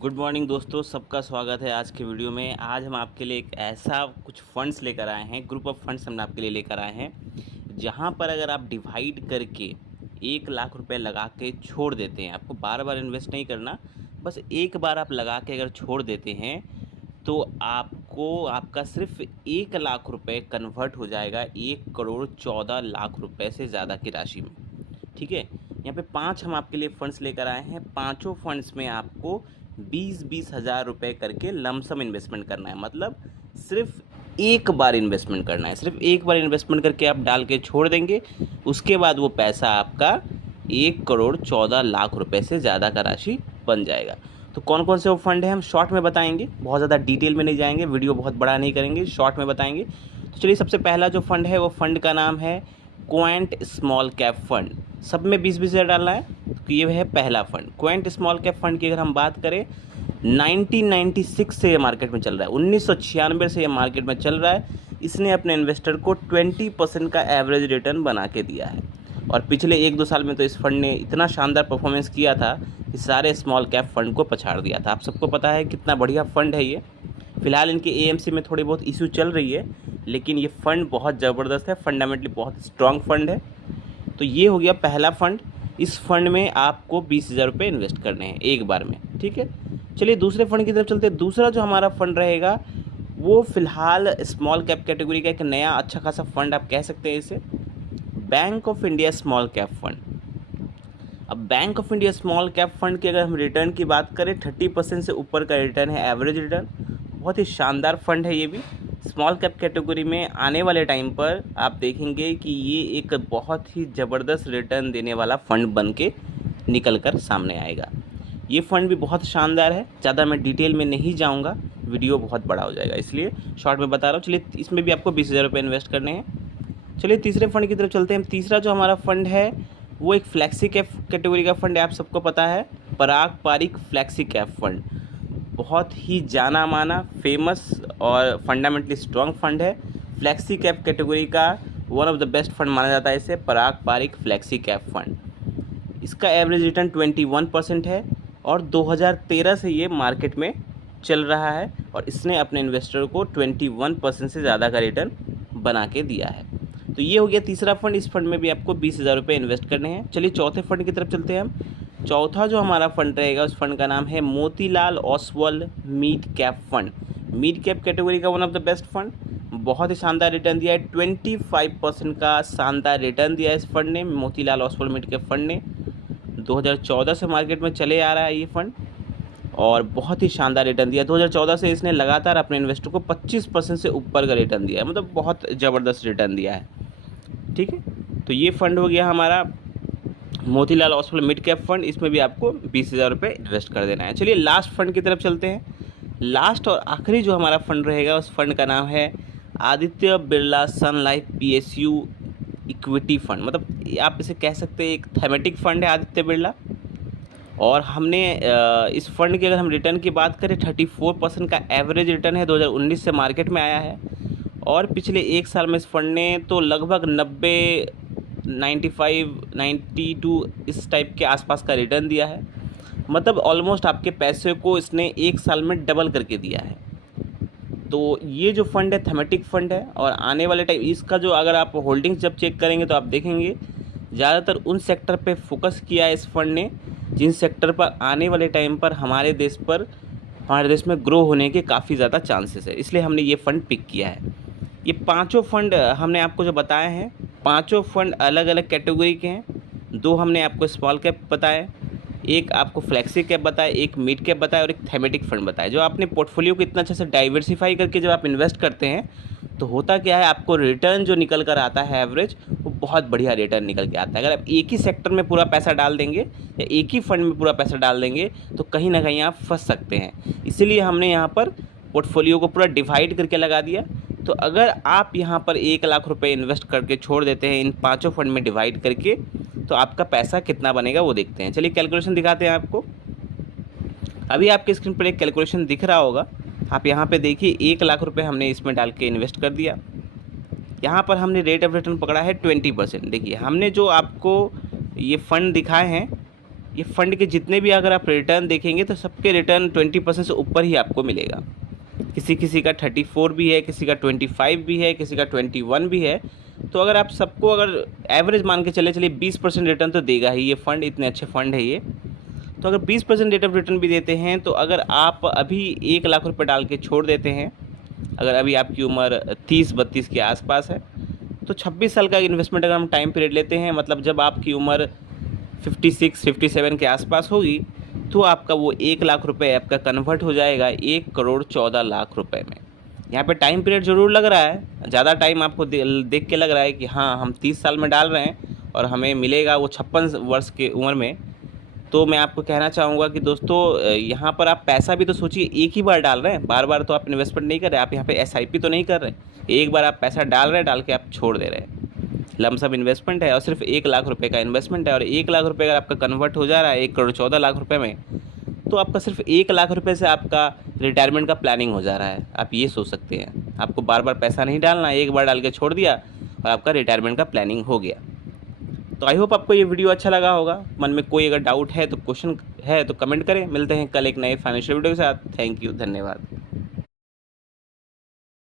Good morning दोस्तों, सबका स्वागत है आज के वीडियो में। आज हम आपके लिए एक ऐसा कुछ फंड्स लेकर आए हैं, ग्रुप ऑफ फंड्स हम आपके लिए लेकर आए हैं जहां पर अगर आप डिवाइड करके 1 लाख रुपए लगा के छोड़ देते हैं, आपको बार बार इन्वेस्ट नहीं करना, बस एक बार आप लगा के अगर छोड़ देते हैं तो आपको आपका सिर्फ 1 लाख रुपए कन्वर्ट हो जाएगा 1 करोड़ 14 लाख रुपए से ज़्यादा की राशि में। ठीक है, यहाँ पे 5 हम आपके लिए फंड्स लेकर आए हैं। पांचों फंड्स में आपको 20-20 हज़ार रुपये करके लमसम इन्वेस्टमेंट करना है। मतलब सिर्फ एक बार इन्वेस्टमेंट करना है, सिर्फ एक बार इन्वेस्टमेंट करके आप डाल के छोड़ देंगे, उसके बाद वो पैसा आपका 1 करोड़ 14 लाख रुपए से ज़्यादा का राशि बन जाएगा। तो कौन कौन से वो फंड है हम शॉर्ट में बताएंगे, बहुत ज़्यादा डिटेल में नहीं जाएंगे, वीडियो बहुत बड़ा नहीं करेंगे, शॉर्ट में बताएंगे। तो चलिए, सबसे पहला जो फंड है वो फंड का नाम है क्वांट स्मॉल कैप फंड। सब में 20-20 हज़ार डालना है। तो ये है पहला fund quant small cap fund की। अगर हम बात करें 1996 से ये मार्केट में चल रहा है, 1996 से ये मार्केट में चल रहा है। इसने अपने इन्वेस्टर को 20% का एवरेज रिटर्न बना के दिया है। और पिछले 1-2 साल में तो इस फंड ने इतना शानदार परफॉर्मेंस किया था कि सारे स्मॉल कैप फंड को पछाड़ दिया था। आप सबको पता है कितना बढ़िया फंड है ये। फिलहाल इनके एएमसी में थोड़ी बहुत इशू चल रही है, लेकिन ये फंड बहुत ज़बरदस्त है, फंडामेंटली बहुत स्ट्रॉन्ग फंड है। तो ये हो गया पहला फंड। इस फंड में आपको 20,000 रुपये इन्वेस्ट करने हैं एक बार में। ठीक है, चलिए दूसरे फंड की तरफ चलते हैं। दूसरा जो हमारा फंड रहेगा वो फ़िलहाल स्मॉल कैप कैटेगरी का एक नया अच्छा खासा फंड आप कह सकते हैं इसे, bank of India small cap fund. अब bank of India small cap fund की अगर हम रिटर्न की बात करें, 30% से ऊपर का रिटर्न है, एवरेज रिटर्न। बहुत ही शानदार फंड है ये भी। स्मॉल कैप कैटेगरी में आने वाले टाइम पर आप देखेंगे कि ये एक बहुत ही ज़बरदस्त रिटर्न देने वाला फंड बन के निकल कर सामने आएगा। ये फंड भी बहुत शानदार है। ज़्यादा मैं डिटेल में नहीं जाऊँगा, वीडियो बहुत बड़ा हो जाएगा, इसलिए शॉर्ट में बता रहा हूँ। चलिए, इसमें भी आपको 20,000 रुपये इन्वेस्ट करने हैं। चलिए तीसरे फंड की तरफ चलते हैं। तीसरा जो हमारा फंड है वो एक फ्लैक्सी कैप कैटेगरी का फंड है। आप सबको पता है, पराग पारिक फ्लैक्सी कैप फंड बहुत ही जाना माना, फेमस और फंडामेंटली स्ट्रॉन्ग फंड है। फ्लैक्सी कैप कैटेगरी का one of the best fund माना जाता है इसे, पराग पारिक फ्लैक्सी कैप फंड। इसका एवरेज रिटर्न 21% है और 2013 से ये मार्केट में चल रहा है और इसने अपने इन्वेस्टर को 21% से ज़्यादा का रिटर्न बना के दिया है। तो ये हो गया तीसरा फंड। इस फंड में भी आपको 20,000 रुपये इन्वेस्ट करने हैं। चलिए चौथे फंड की तरफ चलते हैं हम। चौथा जो हमारा फंड रहेगा उस फंड का नाम है Motilal Oswal mid cap fund. Mid cap category का one of the best fund, बहुत ही शानदार रिटर्न दिया है। 25% का शानदार रिटर्न दिया है इस फंड ने, Motilal Oswal mid cap fund ने। 2014 से मार्केट में चले आ रहा है ये फंड और बहुत ही शानदार रिटर्न दिया। 2014 से इसने लगातार अपने इन्वेस्टर को 25% से ऊपर का रिटर्न दिया है, मतलब बहुत ज़बरदस्त रिटर्न दिया है। ठीक है, तो ये फंड हो गया हमारा Motilal Oswal mid cap fund. इसमें भी आपको 20,000 रुपये इन्वेस्ट कर देना है। चलिए लास्ट फंड की तरफ चलते हैं। लास्ट और आखिरी जो हमारा फंड रहेगा उस फंड का नाम है आदित्य बिरला सन लाइफ पीएसयू इक्विटी फंड। मतलब आप इसे कह सकते हैं एक थीमेटिक फंड है आदित्य बिरला। और हमने इस फंड की अगर हम रिटर्न की बात करें, 34% का एवरेज रिटर्न है, 2019 से मार्केट में आया है। और पिछले एक साल में इस फंड ने तो लगभग 90, 95, 92 इस टाइप के आसपास का रिटर्न दिया है। मतलब ऑलमोस्ट आपके पैसे को इसने एक साल में डबल करके दिया है। तो ये जो फंड है थीमेटिक फंड है और आने वाले टाइम इसका जो अगर आप होल्डिंग्स जब चेक करेंगे तो आप देखेंगे ज़्यादातर उन सेक्टर पे फोकस किया है इस फंड ने जिन सेक्टर पर आने वाले टाइम पर हमारे देश में ग्रो होने के काफ़ी ज़्यादा चांसेस है, इसलिए हमने ये फ़ंड पिक किया है। ये पांचों फंड हमने आपको जो बताए हैं, पांचों फंड अलग अलग कैटेगरी के हैं। 2 हमने आपको स्मॉल कैप बताए, एक आपको फ्लैक्सी कैप बताया, एक मिड कैप बताया और एक थीमेटिक फंड बताया। जो आपने पोर्टफोलियो को इतना अच्छे से डाइवर्सिफाई करके जब आप इन्वेस्ट करते हैं तो होता क्या है, आपको रिटर्न जो निकल कर आता है एवरेज, वो बहुत बढ़िया रिटर्न निकल के आता है। अगर आप एक ही सेक्टर में पूरा पैसा डाल देंगे या एक ही फंड में पूरा पैसा डाल देंगे तो कहीं ना कहीं आप फंस सकते हैं। इसीलिए हमने यहाँ पर पोर्टफोलियो को पूरा डिवाइड करके लगा दिया। तो अगर आप यहाँ पर 1 लाख रुपए इन्वेस्ट करके छोड़ देते हैं इन पाँचों फंड में डिवाइड करके, तो आपका पैसा कितना बनेगा वो देखते हैं। चलिए कैलकुलेशन दिखाते हैं आपको। अभी आपके स्क्रीन पर एक कैलकुलेशन दिख रहा होगा, आप यहाँ पे देखिए 1 लाख रुपए हमने इसमें डाल के इन्वेस्ट कर दिया। यहाँ पर हमने रेट ऑफ रिटर्न पकड़ा है 20%। देखिए हमने जो आपको ये फ़ंड दिखाए हैं ये फ़ंड के जितने भी अगर आप रिटर्न देखेंगे तो सबके रिटर्न 20% से ऊपर ही आपको मिलेगा। किसी किसी का 34 भी है, किसी का 25 भी है, किसी का 21 भी है। तो अगर आप सबको अगर एवरेज मान के चलिए 20% रिटर्न तो देगा ही ये फ़ंड, इतने अच्छे फ़ंड है ये। तो अगर 20% रेट ऑफ रिटर्न भी देते हैं, तो अगर आप अभी 1 लाख रुपये डाल के छोड़ देते हैं, अगर अभी आपकी उम्र 30-32 के आसपास है, तो 26 साल का इन्वेस्टमेंट अगर हम टाइम पीरियड लेते हैं, मतलब जब आपकी उम्र 56-57 के आसपास होगी, तो आपका वो 1 लाख रुपये आपका कन्वर्ट हो जाएगा 1,14,00,000 रुपये में। यहाँ पे टाइम पीरियड ज़रूर लग रहा है, ज़्यादा टाइम आपको देख के लग रहा है कि हाँ हम 30 साल में डाल रहे हैं और हमें मिलेगा वो 56 वर्ष की उम्र में। तो मैं आपको कहना चाहूँगा कि दोस्तों यहाँ पर आप पैसा भी तो सोचिए, एक ही बार डाल रहे हैं, बार बार तो आप इन्वेस्टमेंट नहीं कर रहे, आप यहाँ पे एसआईपी तो नहीं कर रहे, एक बार आप पैसा डाल रहे हैं, डाल के आप छोड़ दे रहे हैं। लमसम इन्वेस्टमेंट है और सिर्फ 1 लाख रुपये का इन्वेस्टमेंट है, और 1 लाख रुपये अगर आपका कन्वर्ट हो जा रहा है 1,14,00,000 रुपये में, तो आपका सिर्फ 1 लाख रुपये से आपका रिटायरमेंट का प्लानिंग हो जा रहा है। आप ये सोच सकते हैं, आपको बार बार पैसा नहीं डालना, एक बार डाल के छोड़ दिया और आपका रिटायरमेंट का प्लानिंग हो गया। तो आई होप आपको ये वीडियो अच्छा लगा होगा। मन में कोई अगर डाउट है तो क्वेश्चन है तो कमेंट करें। मिलते हैं कल एक नए फाइनेंशियल वीडियो के साथ। थैंक यू, धन्यवाद।